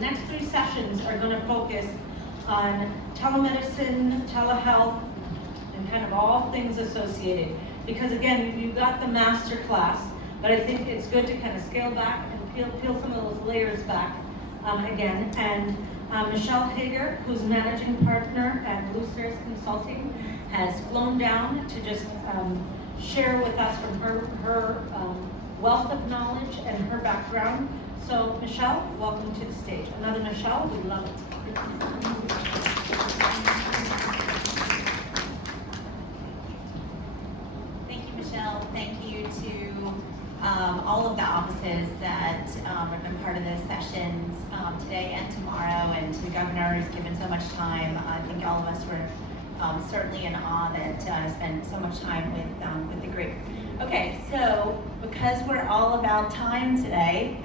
the next 3 sessions are going to focus on telemedicine, telehealth, and kind of all things associated. Because again, you got the master class, but I think it's good to kind of scale back and peel some of those layers back again. And Michelle Hager, who's managing partner at Blue Stairs Consulting, has flown down to just share with us from her wealth of knowledge and her background. So Michelle, welcome to the stage. Another Michelle, we love it. Thank you, Michelle. Thank you to all of the offices that have been part of the sessions today and tomorrow, and to the governor who's given so much time. I think all of us were certainly in awe that spent so much time with the group. Okay, so because we're all about time today,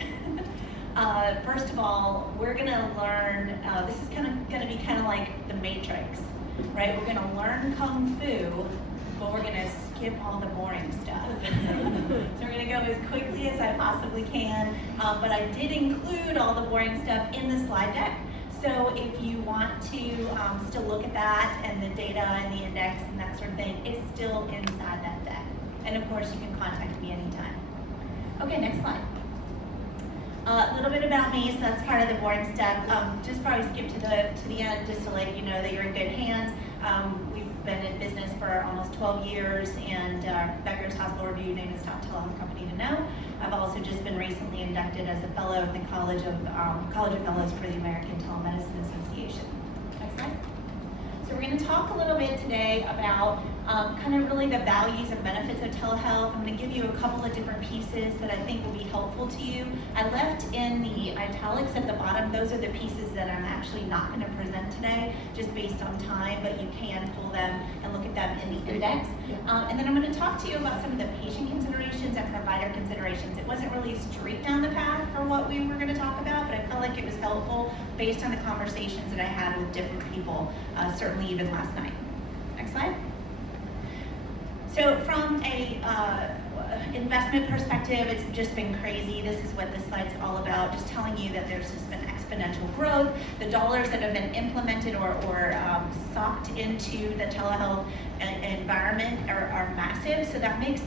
first of all, we're going to learn, this is going to be kind of like the Matrix, right? We're going to learn Kung Fu, but we're going to skip all the boring stuff. So we're going to go as quickly as I possibly can, but I did include all the boring stuff in the slide deck. So if you want to still look at that and the data and the index and that sort of thing, it's still inside that deck. And of course, you can contact me anytime. Okay, next slide. A little bit about me, so that's part of the boring stuff. Just probably skip to the end just to let you know that you're in good hands. We've been in business for almost 12 years, and Becker's Hospital Review named us top telehealth company to know. I've also just been recently inducted as a fellow of the College of Fellows for the American Telemedicine Association. Next slide. So we're going to talk a little bit today about kind of really the values and benefits of telehealth. I'm going to give you a couple of different pieces that I think will be helpful to you. I left in the italics at the bottom. Those are the pieces that I'm actually not going to present today, just based on time, but you can pull them and look at them in the index. And then I'm going to talk to you about some of the patient considerations and provider considerations. It wasn't really straight down the path for what we were going to talk about, but I felt like it was helpful based on the conversations that I had with different people, certainly even last night. Next slide. So from a investment perspective, it's just been crazy. This is what this slide's all about, just telling you that there's just been exponential growth. The dollars that have been implemented or socked into the telehealth environment are massive. So that makes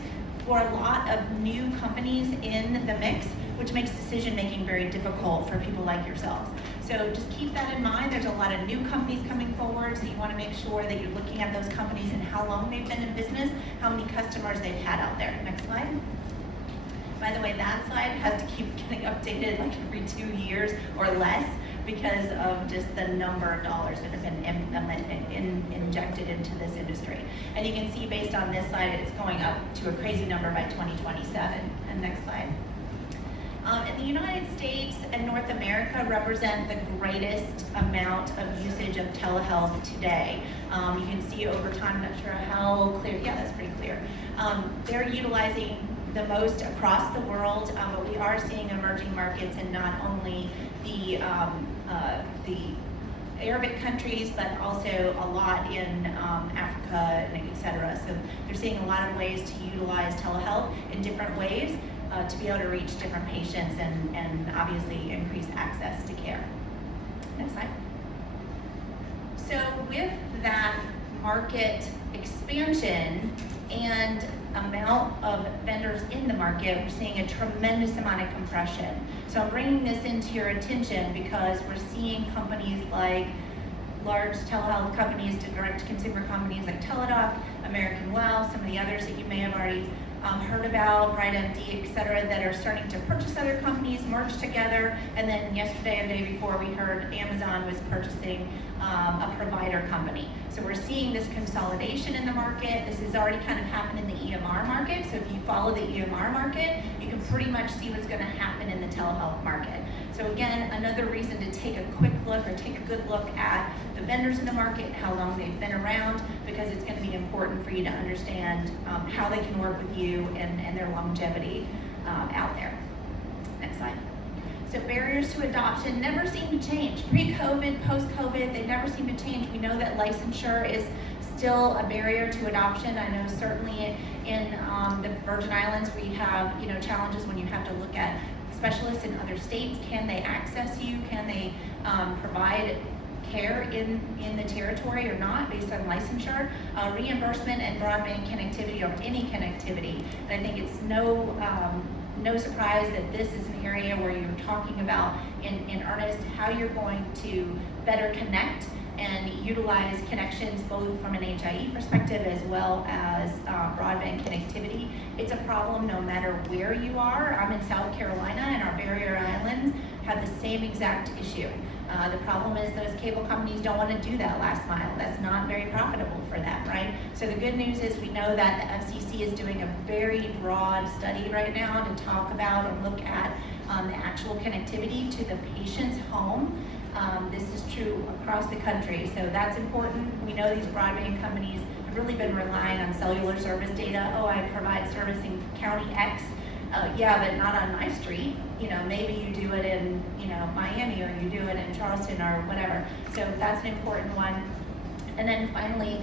for a lot of new companies in the mix, which makes decision making very difficult for people like yourselves. So just keep that in mind. There's a lot of new companies coming forward, so you want to make sure that you're looking at those companies and how long they've been in business, how many customers they've had out there. Next slide. By the way, that slide has to keep getting updated like every 2 years or less because of just the number of dollars that have been injected into this industry. And you can see based on this slide, it's going up to a crazy number by 2027. And next slide. In the United States and North America represent the greatest amount of usage of telehealth today. You can see over time, I'm not sure how clear, yeah, that's pretty clear. They're utilizing the most across the world, but we are seeing emerging markets in not only the Arabic countries, but also a lot in Africa, et cetera. So they're seeing a lot of ways to utilize telehealth in different ways to be able to reach different patients and obviously increase access to care. Next slide. So with that market expansion and amount of vendors in the market, we're seeing a tremendous amount of compression. So I'm bringing this into your attention because we're seeing companies like large telehealth companies, direct-to-consumer companies like Teladoc, American Well, some of the others that you may have already heard about, BrightMD, et cetera, that are starting to purchase other companies, merge together, and then yesterday and the day before we heard Amazon was purchasing a provider company. So we're seeing this consolidation in the market. This has already kind of happened in the EMR market. So if you follow the EMR market, you can pretty much see what's going to happen in the telehealth market. So again, another reason to take a quick look or take a good look at the vendors in the market, how long they've been around, because it's going to be important for you to understand how they can work with you and their longevity out there. Next slide. So barriers to adoption never seem to change. Pre-COVID, post-COVID, they never seem to change. We know that licensure is still a barrier to adoption. I know certainly in the Virgin Islands we have challenges when you have to look at specialists in other states? Can they access you? Can they provide care in the territory or not based on licensure, reimbursement, and broadband connectivity, or any connectivity. And I think it's no surprise that this is an area where you're talking about in earnest how you're going to better connect and utilize connections both from an HIE perspective as well as broadband connectivity. It's a problem no matter where you are. I'm in South Carolina, and our barrier islands have the same exact issue. The problem is those cable companies don't want to do that last mile. That's not very profitable for them, right? So the good news is we know that the FCC is doing a very broad study right now to talk about and look at the actual connectivity to the patient's home. This is true across the country, so that's important. We know these broadband companies have really been relying on cellular service data. Oh, I provide service in County X. Yeah, but not on my street. You know, maybe you do it in, Miami, or you do it in Charleston or whatever. So that's an important one. And then finally,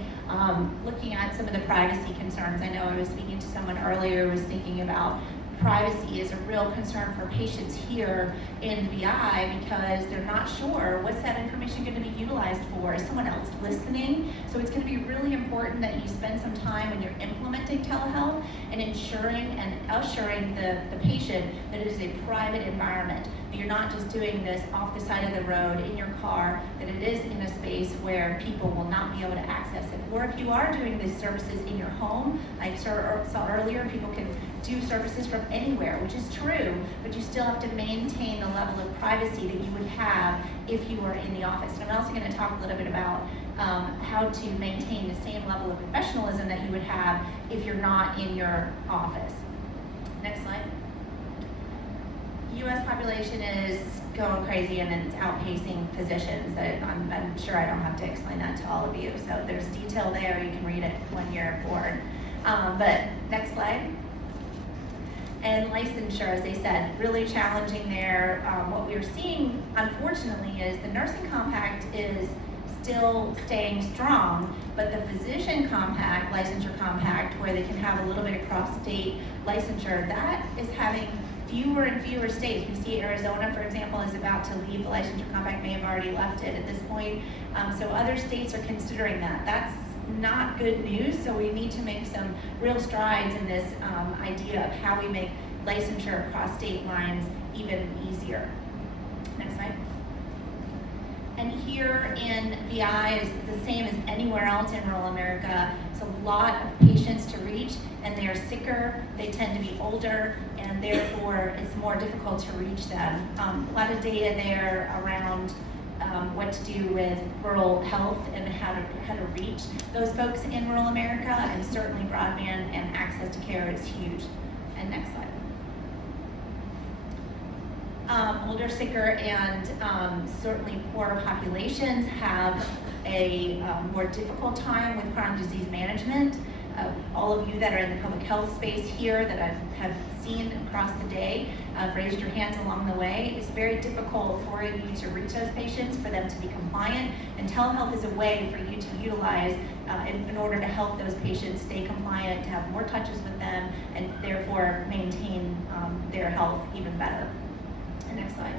looking at some of the privacy concerns. I know I was speaking to someone earlier who was thinking about privacy is a real concern for patients here in VI because they're not sure what's that information going to be utilized for. Is someone else listening? So it's going to be really important that you spend some time when you're implementing telehealth and ensuring and assuring the patient that it is a private environment. That you're not just doing this off the side of the road in your car, that it is in a space where people will not be able to access it. Or if you are doing these services in your home, like I saw earlier, people can do services from anywhere, which is true, but you still have to maintain the level of privacy that you would have if you were in the office. And I'm also going to talk a little bit about how to maintain the same level of professionalism that you would have if you're not in your office. Next slide. U.S. population is going crazy, and it's outpacing physicians. I'm sure I don't have to explain that to all of you. So there's detail there. You can read it when you're bored. But next slide. And licensure, as they said, really challenging there. What we're seeing, unfortunately, is the nursing compact is still staying strong, but the physician compact, licensure compact, where they can have a little bit of cross-state licensure, that is having fewer and fewer states. We see Arizona, for example, is about to leave the licensure compact, may have already left it at this point. So other states are considering that. That's not good news, so we need to make some real strides in this idea of how we make licensure across state lines even easier. Next slide. And here in VI is the same as anywhere else in rural America. It's a lot of patients to reach, and they are sicker, they tend to be older, and therefore it's more difficult to reach them. A lot of data there around what to do with rural health and how to reach those folks in rural America, and certainly broadband and access to care is huge. And next slide. Older, sicker, and certainly poorer populations have a more difficult time with chronic disease management. All of you that are in the public health space here that I have seen across the day, raised your hands along the way. It's very difficult for you to reach those patients, for them to be compliant, and telehealth is a way for you to utilize in order to help those patients stay compliant, to have more touches with them, and therefore maintain their health even better. And next slide.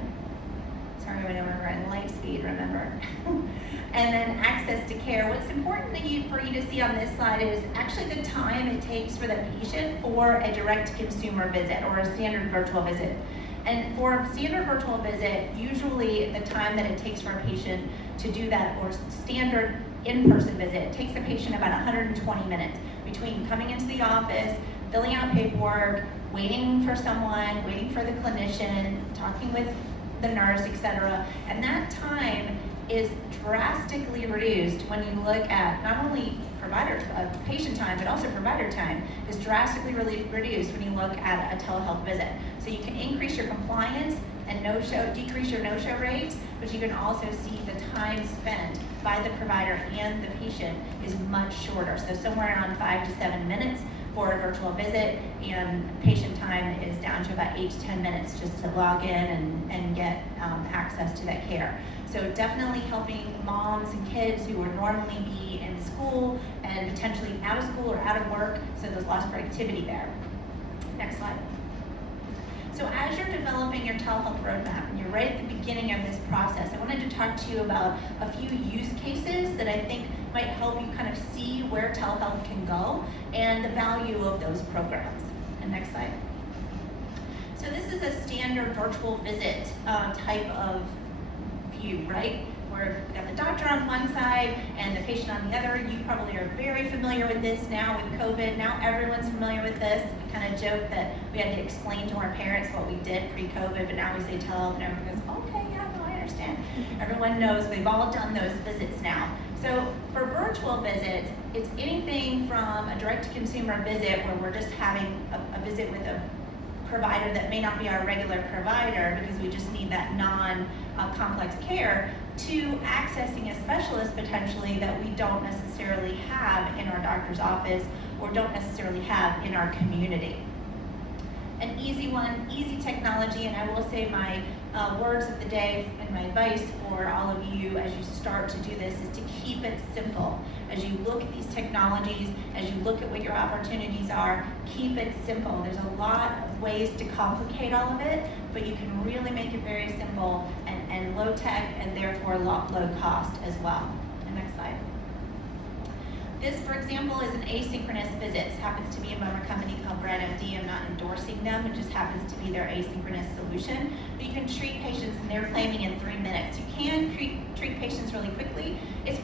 Sorry, I went over at light speed, remember. And then access to care. What's important for you to see on this slide is actually the time it takes for the patient for a direct consumer visit or a standard virtual visit. And for a standard virtual visit, usually the time that it takes for a patient to do that, or standard in-person visit, it takes the patient about 120 minutes between coming into the office, filling out paperwork, waiting for someone, waiting for the clinician, talking with the nurse, etc. And that time is drastically reduced when you look at not only patient time, but also provider time is drastically reduced when you look at a telehealth visit. So you can increase your compliance and decrease your no-show rates, but you can also see the time spent by the provider and the patient is much shorter. So somewhere around 5 to 7 minutes for a virtual visit, and patient time is down to about 8 to 10 minutes just to log in and get access to that care. So definitely helping moms and kids who would normally be in school and potentially out of school or out of work, so there's lost productivity there. Next slide. So as you're developing your telehealth roadmap, and you're right at the beginning of this process, I wanted to talk to you about a few use cases that I think might help you kind of see where telehealth can go and the value of those programs. And next slide. So this is a standard virtual visit type of view, right? Where we've got the doctor on one side and the patient on the other. You probably are very familiar with this now with COVID. Now everyone's familiar with this. We kind of joke that we had to explain to our parents what we did pre-COVID, but now we say telehealth and everyone goes, okay, yeah, no, I understand. Everyone knows we've all done those visits now. So for virtual visits, it's anything from a direct-to-consumer visit where we're just having a visit with a provider that may not be our regular provider because we just need that non-complex care, to accessing a specialist potentially that we don't necessarily have in our doctor's office or don't necessarily have in our community. An easy one, easy technology, and I will say my words of the day and my advice for all of you as you start to do this is to keep it simple. As you look at these technologies, as you look at what your opportunities are, keep it simple. There's a lot of ways to complicate all of it, but you can really make it very simple and low tech and therefore low cost as well. And next slide. This, for example, is an asynchronous visit. This happens to be a member company called BrightMD. I'm not endorsing them. It just happens to be their asynchronous solution. But you can treat patients, and they're claiming in 3 minutes. You can treat patients really quickly. This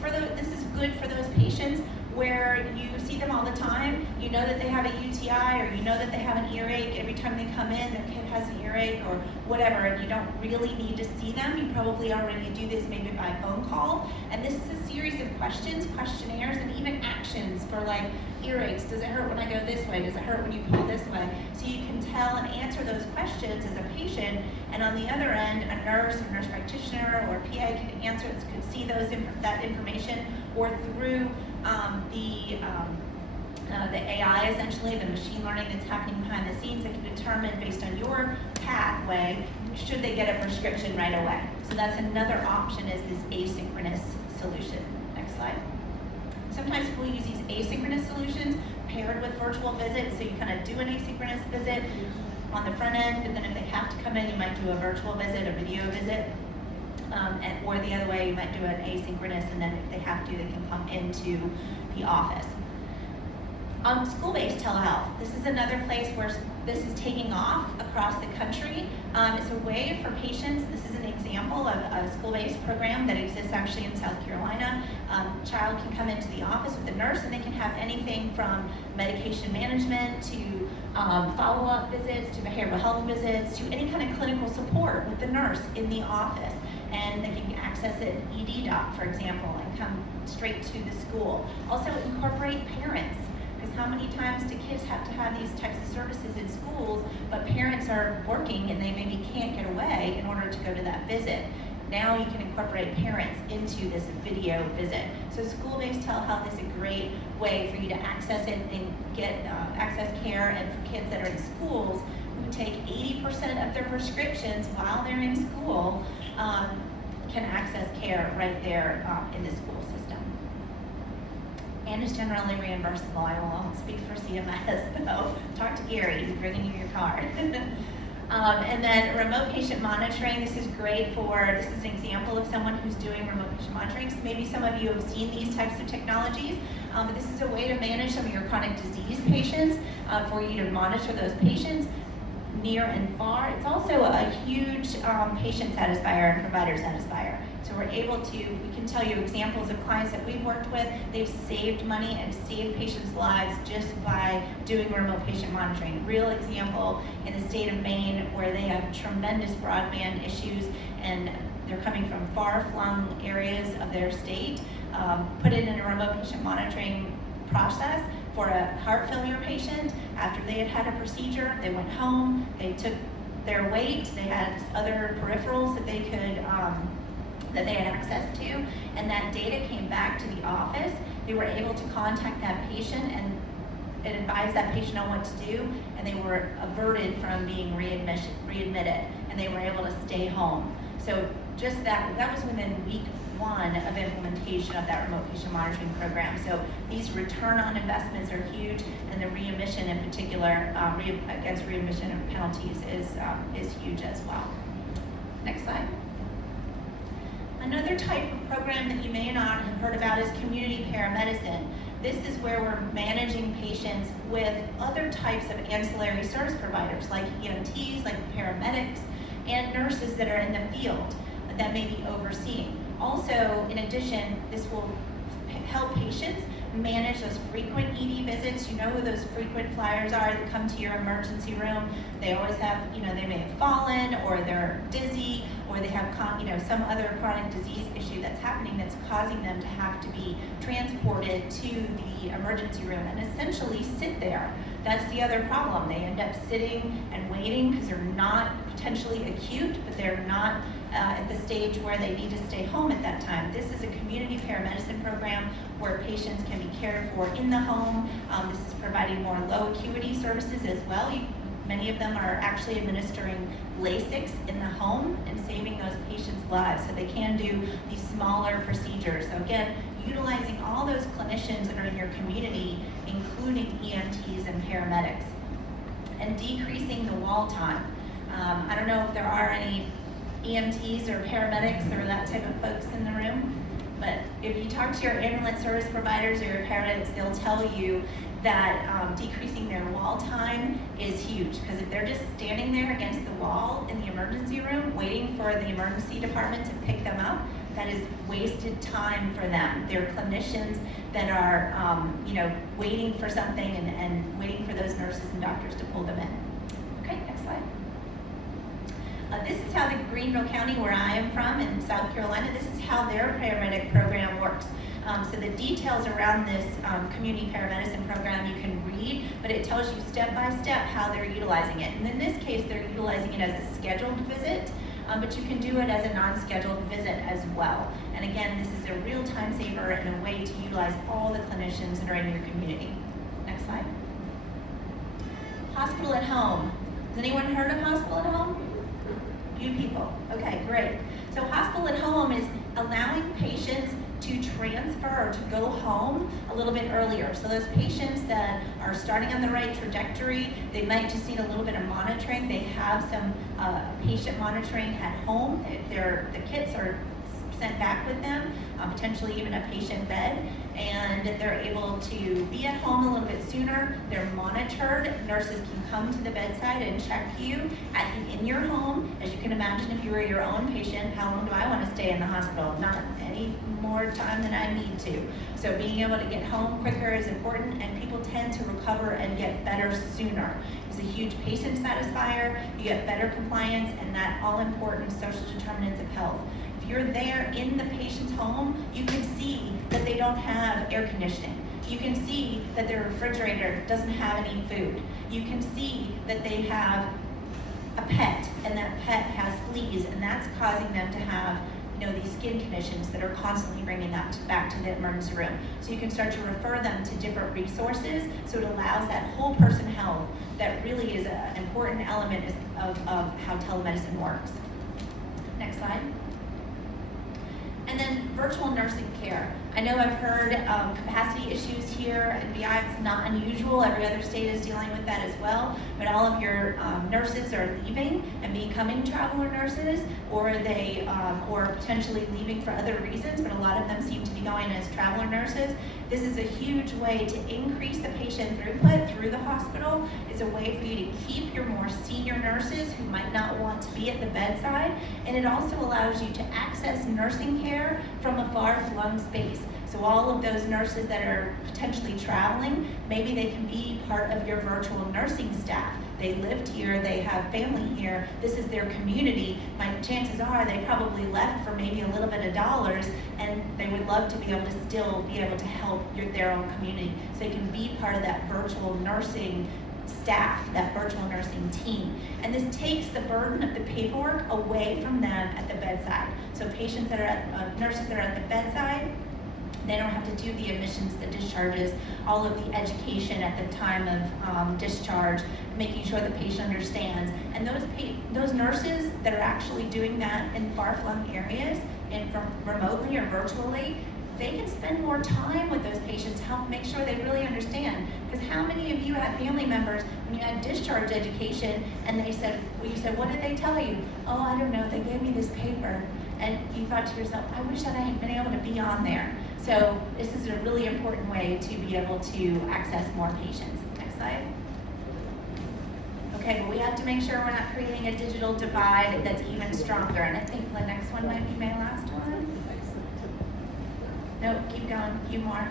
is good for those patients where you see them all the time. You know that they have a UTI, or you know that they have an earache. Every time they come in, their kid has an earache or whatever, and you don't really need to see them. You probably already do this maybe by phone call. And this is a series of questions, questionnaires, and even actions for like earaches. Does it hurt when I go this way? Does it hurt when you pull this way? So you can tell and answer those questions as a patient, and on the other end, a nurse or nurse practitioner or PA can answer, could see that information, or through the AI, essentially, the machine learning that's happening behind the scenes, that can determine based on your pathway, should they get a prescription right away. So that's another option, is this asynchronous solution. Next slide. Sometimes people use these asynchronous solutions paired with virtual visits, so you kind of do an asynchronous visit on the front end, and then if they have to come in, you might do a virtual visit, a video visit. Or the other way, you might do an asynchronous, and then if they have to, they can come into the office. School-based telehealth. This is another place where this is taking off across the country. It's a way for patients, this is an example of a school-based program that exists actually in South Carolina. Child can come into the office with a nurse, and they can have anything from medication management to follow-up visits to behavioral health visits to any kind of clinical support with the nurse in the office. And they can access it ED doc, for example, and come straight to the school. Also incorporate parents, because how many times do kids have to have these types of services in schools, but parents are working and they maybe can't get away in order to go to that visit. Now you can incorporate parents into this video visit. So school-based telehealth is a great way for you to access it and get access care, and for kids that are in schools who take 80% of their prescriptions while they're in school, can access care right there in the school system. And it's generally reimbursable. I won't speak for CMS, though. Talk to Gary, he's bringing you your card. And then remote patient monitoring. This is great this is an example of someone who's doing remote patient monitoring. So maybe some of you have seen these types of technologies, but this is a way to manage some of your chronic disease patients, for you to monitor those patients near and far. It's also a huge patient satisfier and provider satisfier. So we can tell you examples of clients that we've worked with. They've saved money and saved patients' lives just by doing remote patient monitoring. Real example in the state of Maine, where they have tremendous broadband issues, and they're coming from far-flung areas of their state. Put it in a remote patient monitoring process for a heart failure patient. After they had had a procedure, they went home, they took their weight, they had other peripherals that they could, that they had access to, and that data came back to the office. They were able to contact that patient and advise that patient on what to do, and they were averted from being readmitted, and they were able to stay home. So just that was within week 1 of implementation of that remote patient monitoring program. So these return on investments are huge, and the readmission in particular, against readmission and penalties is huge as well. Next slide. Another type of program that you may not have heard about is community paramedicine. This is where we're managing patients with other types of ancillary service providers like EMTs, like paramedics, and nurses that are in the field that may be overseeing. Also, in addition, this will help patients manage those frequent ED visits. You know who those frequent flyers are that come to your emergency room. They always have, they may have fallen, or they're dizzy, or they have some other chronic disease issue that's happening that's causing them to have to be transported to the emergency room and essentially sit there. That's the other problem. They end up sitting and waiting because they're not potentially acute, but they're not at the stage where they need to stay home at that time. This is a community paramedicine program where patients can be cared for in the home. This is providing more low acuity services as well. Many of them are actually administering LASIKs in the home and saving those patients' lives, so they can do these smaller procedures. So again, utilizing all those clinicians that are in your community, including EMTs and paramedics, and decreasing the wall time. I don't know if there are any EMTs or paramedics or that type of folks in the room, but if you talk to your ambulance service providers or your paramedics, they'll tell you that decreasing their wall time is huge, because if they're just standing there against the wall in the emergency room waiting for the emergency department to pick them up, that is wasted time for them. They're clinicians that are waiting for something and waiting for those nurses and doctors to pull them in. Okay, next slide. This is how the Greenville County, where I am from in South Carolina, this is how their paramedic program works. So the details around this community paramedicine program you can read, but it tells you step by step how they're utilizing it. And in this case, they're utilizing it as a scheduled visit, but you can do it as a non-scheduled visit as well. And again, this is a real time saver and a way to utilize all the clinicians that are in your community. Next slide. Hospital at home. Has anyone heard of hospital at home? Few people. Okay, great. So hospital at home is allowing patients to transfer or to go home a little bit earlier. So those patients that are starting on the right trajectory, they might just need a little bit of monitoring. They have some patient monitoring at home. The kits are sent back with them, potentially even a patient bed, and they're able to be at home a little bit sooner. They're monitored. Nurses can come to the bedside and check you in your home. As you can imagine, if you were your own patient, how long do I want to stay in the hospital? Not any more time than I need to. So being able to get home quicker is important, and people tend to recover and get better sooner. It's a huge patient satisfier. You get better compliance and that all-important social determinants of health. If you're there in the patient's home, you can see that they don't have air conditioning. You can see that their refrigerator doesn't have any food. You can see that they have a pet, and that pet has fleas, and that's causing them to have these skin conditions that are constantly bringing that back to the emergency room. So you can start to refer them to different resources, so it allows that whole person health that really is an important element of how telemedicine works. Next slide. And then virtual nursing care. I know I've heard capacity issues here at VI. It's not unusual. Every other state is dealing with that as well. But all of your nurses are leaving and becoming traveler nurses, or they or potentially leaving for other reasons. But a lot of them seem to be going as traveler nurses. This is a huge way to increase the patient throughput through the hospital. It's a way for you to keep your more senior nurses who might not want to be at the bedside, and it also allows you to access nursing care from a far-flung space. So all of those nurses that are potentially traveling, maybe they can be part of your virtual nursing staff. They lived here, they have family here, this is their community. My chances are they probably left for maybe a little bit of dollars, and they would love to be able to still be able to help their own community. So they can be part of that virtual nursing staff, that virtual nursing team. And this takes the burden of the paperwork away from them at the bedside. So patients that are nurses that are at the bedside They don't have to do the admissions, the discharges, all of the education at the time of discharge, making sure the patient understands. And those nurses that are actually doing that in far-flung areas and from remotely or virtually, they can spend more time with those patients, help make sure they really understand. Because how many of you had family members when you had discharge education and they said, well, you said, what did they tell you? Oh, I don't know, they gave me this paper. And you thought to yourself, I wish that I had been able to be on there. So this is a really important way to be able to access more patients. Next slide. Okay, but we have to make sure we're not creating a digital divide that's even stronger. And I think the next one might be my last one. No, keep going, a few more.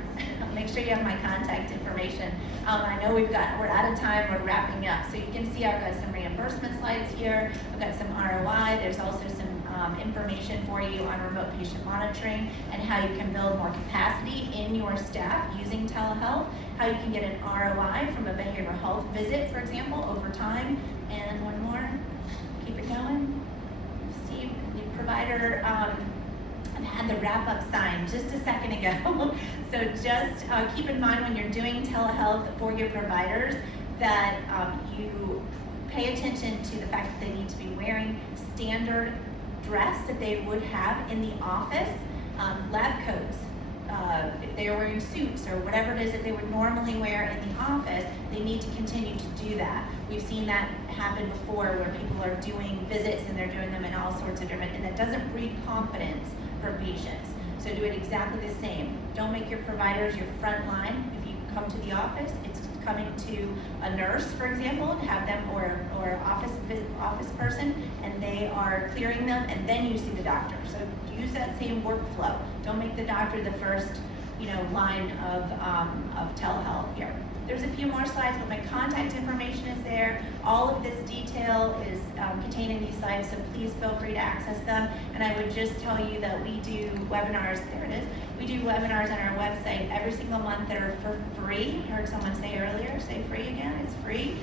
Make sure you have my contact information. I know we're out of time, we're wrapping up. So you can see I've got some reimbursement slides here. I've got some ROI. There's also some information for you on remote patient monitoring and how you can build more capacity in your staff using telehealth, how you can get an ROI from a behavioral health visit, for example, over time. And one more, keep it going. See, the provider, I've had the wrap-up sign just a second ago. So just keep in mind when you're doing telehealth for your providers that you pay attention to the fact that they need to be wearing standard dress that they would have in the office, lab coats. If they are wearing suits or whatever it is that they would normally wear in the office, they need to continue to do that. We've seen that happen before where people are doing visits and they're doing them in all sorts of different, and that doesn't breed confidence for patients. So do it exactly the same. Don't make your providers your front line. If you come to the office, it's coming to a nurse, for example, to have them, or office person, and they are clearing them, and then you see the doctor. So use that same workflow. Don't make the doctor the first, line of telehealth here. There's a few more slides, but my contact information is there. All of this detail is contained in these slides, so please feel free to access them. And I would just tell you that we do webinars, there it is. We do webinars on our website every single month that are for free. I heard someone say earlier, say free again, it's free.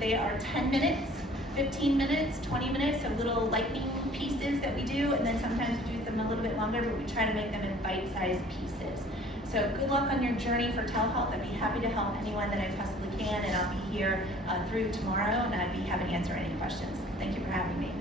They are 10 minutes, 15 minutes, 20 minutes, so little lightning pieces that we do, and then sometimes we do them a little bit longer, but we try to make them in bite-sized pieces. So good luck on your journey for telehealth. I'd be happy to help anyone that I possibly can, and I'll be here through tomorrow, and I'd be happy to answer any questions. Thank you for having me.